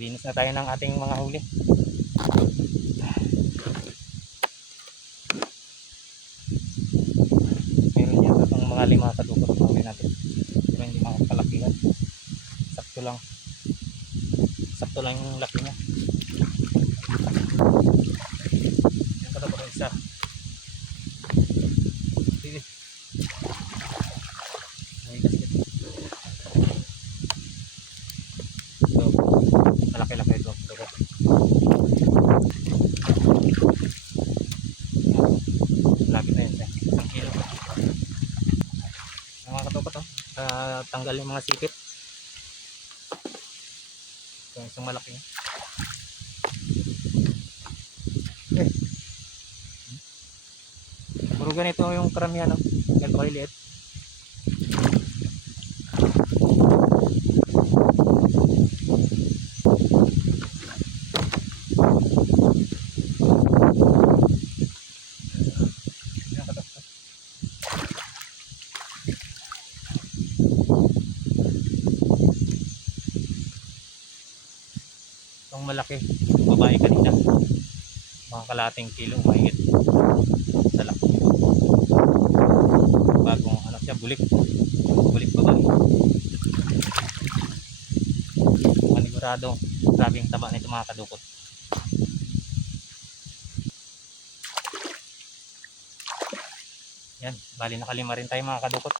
Maglinis na tayo ng ating mga huli. Meron yata itong mga 5 kadukot na huli natin. Pero hindi makapalakihan. Sakto lang yung laki niya. Yan kadukot isa. Sige. May gasket. So, malaki-laki ito. Kadukot. Lagi na yun. 1 kilo. Yung mga kadukot, tanggal yung mga sipit. Ito isang malaki. Puro ganito yung karamihan, no? Ganito kayo liit. Itong malaki, yung babae kanina, mga kalating kilo, mahigit sa laki. Bagong ano siya, bulik babae. Manigurado, grabing taba nito mga kadukot. Yan, bali nakalima rin tayo mga kadukot.